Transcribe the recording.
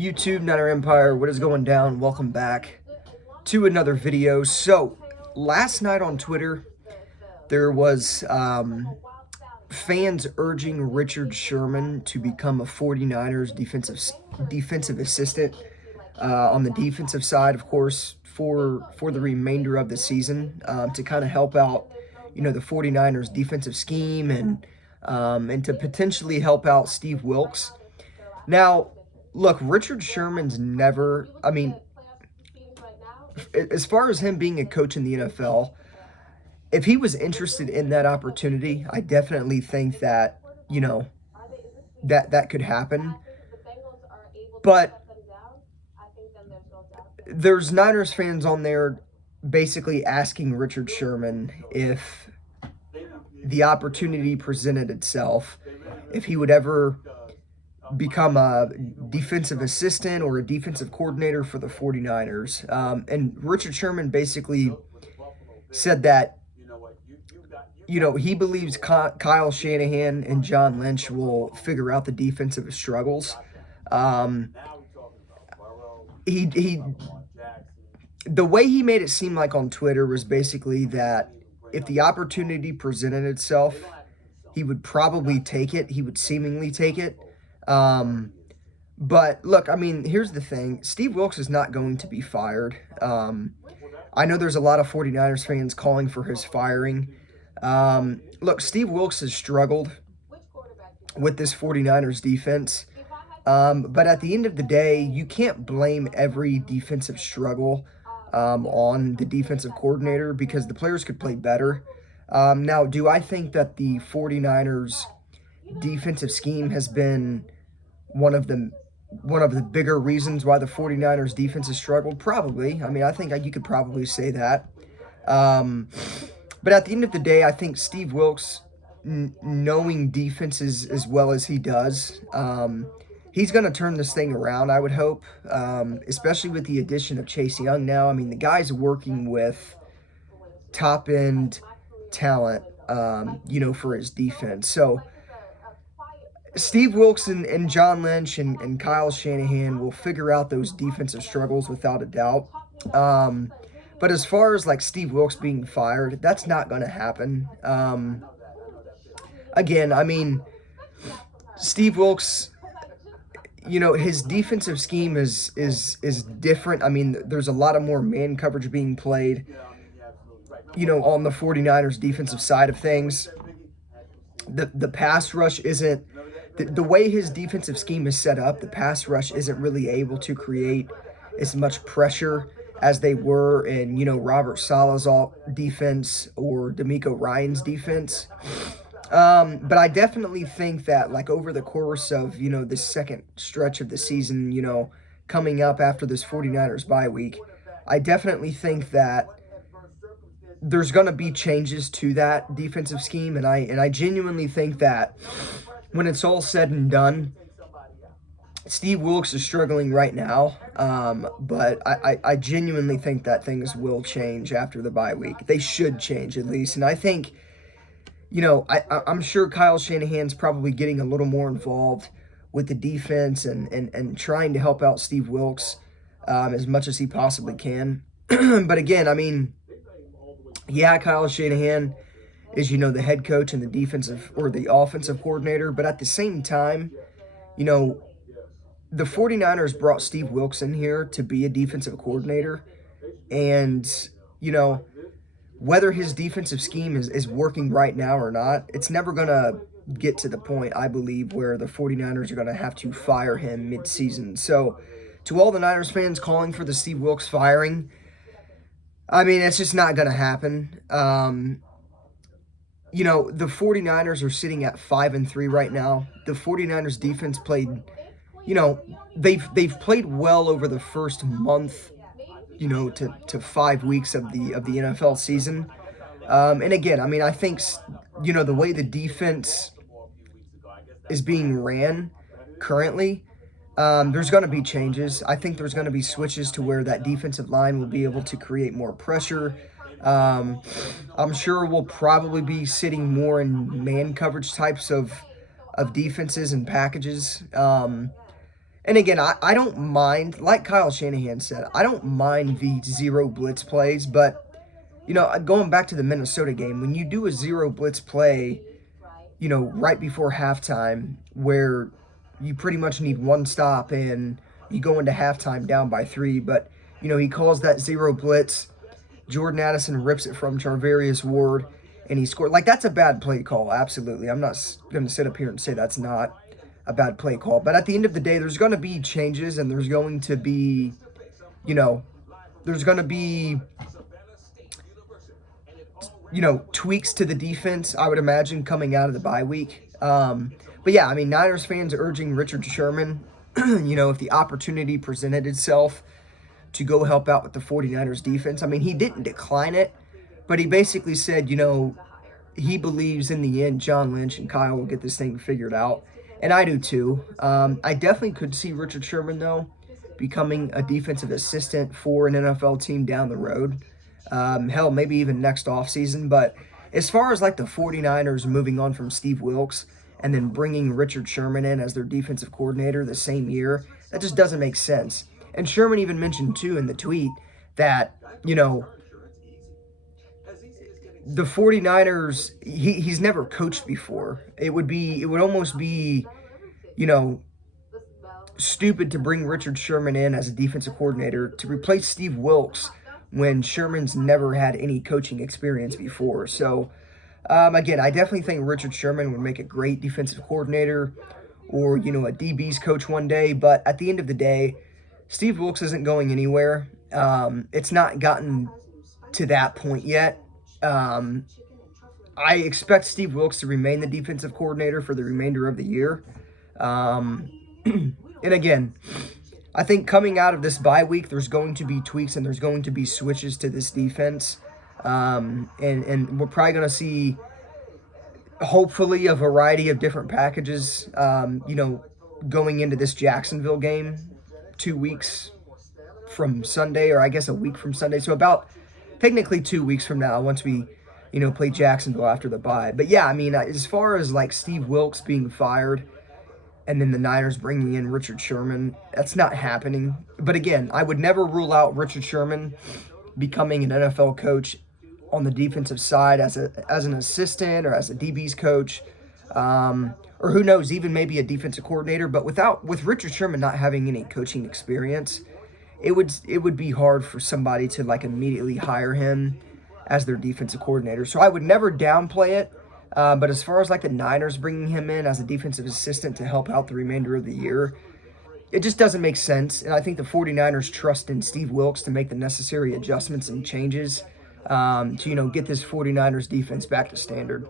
YouTube, Niner Empire, what is going down? Welcome back to another video. So, last night on Twitter, there was fans urging Richard Sherman to become a 49ers defensive assistant on the defensive side, of course, for the remainder of the season to kind of help out, the 49ers defensive scheme and to potentially help out Steve Wilks. Now, look, Richard Sherman's never, as far as him being a coach in the NFL, if he was interested in that opportunity, I definitely think that, that could happen. But there's Niners fans on there basically asking Richard Sherman if the opportunity presented itself, if he would ever become a defensive assistant or a defensive coordinator for the 49ers. And Richard Sherman basically said that, he believes Kyle Shanahan and John Lynch will figure out the defensive struggles. The way he made it seem like on Twitter was basically that if the opportunity presented itself, he would probably take it. He would seemingly take it. But look, here's the thing. Steve Wilks is not going to be fired. I know there's a lot of 49ers fans calling for his firing. Look, Steve Wilks has struggled with this 49ers defense. But at the end of the day, you can't blame every defensive struggle on the defensive coordinator because the players could play better. Now, do I think that the 49ers defensive scheme has been one of the bigger reasons why the 49ers defense has struggled? Probably. I think you could probably say that. But at the end of the day, I think Steve Wilks, knowing defenses as well as he does, he's going to turn this thing around, I would hope, especially with the addition of Chase Young now. The guy's working with top-end talent, for his defense. So Steve Wilks and John Lynch and Kyle Shanahan will figure out those defensive struggles without a doubt. But as far as Steve Wilks being fired, that's not going to happen. Again, Steve Wilks, his defensive scheme is different. There's a lot of more man coverage being played, on the 49ers defensive side of things. The pass rush isn't, the way his defensive scheme is set up, the pass rush isn't really able to create as much pressure as they were in, Robert Saleh's defense or D'Amico Ryan's defense. But I definitely think that, over the course of, this second stretch of the season, coming up after this 49ers bye week, I definitely think that there's going to be changes to that defensive scheme, and I genuinely think that when it's all said and done, Steve Wilks is struggling right now, but I genuinely think that things will change after the bye week. They should change at least, and I think, I'm sure Kyle Shanahan's probably getting a little more involved with the defense and trying to help out Steve Wilks as much as he possibly can. But again, yeah, Kyle Shanahan is, the head coach and the defensive or the offensive coordinator. But at the same time, the 49ers brought Steve Wilks in here to be a defensive coordinator. And, whether his defensive scheme is working right now or not, it's never going to get to the point, I believe, where the 49ers are going to have to fire him midseason. So to all the Niners fans calling for the Steve Wilks firing, it's just not going to happen. The 49ers are sitting at 5-3 right now. The 49ers defense played, they've played well over the first month, to 5 weeks of the NFL season. And again, I think, the way the defense is being ran currently, there's going to be changes. I think there's going to be switches to where that defensive line will be able to create more pressure. I'm sure we'll probably be sitting more in man coverage types of defenses and packages. And again, I don't mind, like Kyle Shanahan said, I don't mind the zero blitz plays, but, going back to the Minnesota game, when you do a zero blitz play, right before halftime, where you pretty much need one stop and you go into halftime down by 3, but, he calls that zero blitz. Jordan Addison rips it from Charvarius Ward, and he scored. Like, that's a bad play call, absolutely. I'm not going to sit up here and say that's not a bad play call. But at the end of the day, there's going to be changes, and there's going to be, you know, there's going to be, tweaks to the defense, I would imagine, coming out of the bye week. But yeah, I mean, Niners fans urging Richard Sherman, if the opportunity presented itself to go help out with the 49ers defense. I mean, he didn't decline it, but he basically said, he believes in the end John Lynch and Kyle will get this thing figured out. And I do too. I definitely could see Richard Sherman, though, becoming a defensive assistant for an NFL team down the road. Hell, maybe even next offseason. But as far as like the 49ers moving on from Steve Wilks and then bringing Richard Sherman in as their defensive coordinator the same year, that just doesn't make sense. And Sherman even mentioned, too, in the tweet that, the 49ers, he's never coached before. It would almost be, stupid to bring Richard Sherman in as a defensive coordinator to replace Steve Wilks when Sherman's never had any coaching experience before. So, again, I definitely think Richard Sherman would make a great defensive coordinator or, a DB's coach one day. But at the end of the day, Steve Wilks isn't going anywhere. It's not gotten to that point yet. I expect Steve Wilks to remain the defensive coordinator for the remainder of the year. And again, I think coming out of this bye week, there's going to be tweaks and there's going to be switches to this defense. And we're probably going to see, hopefully, a variety of different packages, going into this Jacksonville game 2 weeks from Sunday, or I guess a week from Sunday. So about technically 2 weeks from now, once we, play Jacksonville after the bye. But yeah, I mean, as far as like Steve Wilks being fired and then the Niners bringing in Richard Sherman, that's not happening. But again, I would never rule out Richard Sherman becoming an NFL coach on the defensive side as an assistant or as a DB's coach, or who knows, even maybe a defensive coordinator. But with Richard Sherman not having any coaching experience, it would be hard for somebody to like immediately hire him as their defensive coordinator. So I would never downplay it. But as far as like the Niners bringing him in as a defensive assistant to help out the remainder of the year, it just doesn't make sense. And I think the 49ers trust in Steve Wilks to make the necessary adjustments and changes to, get this 49ers defense back to standard.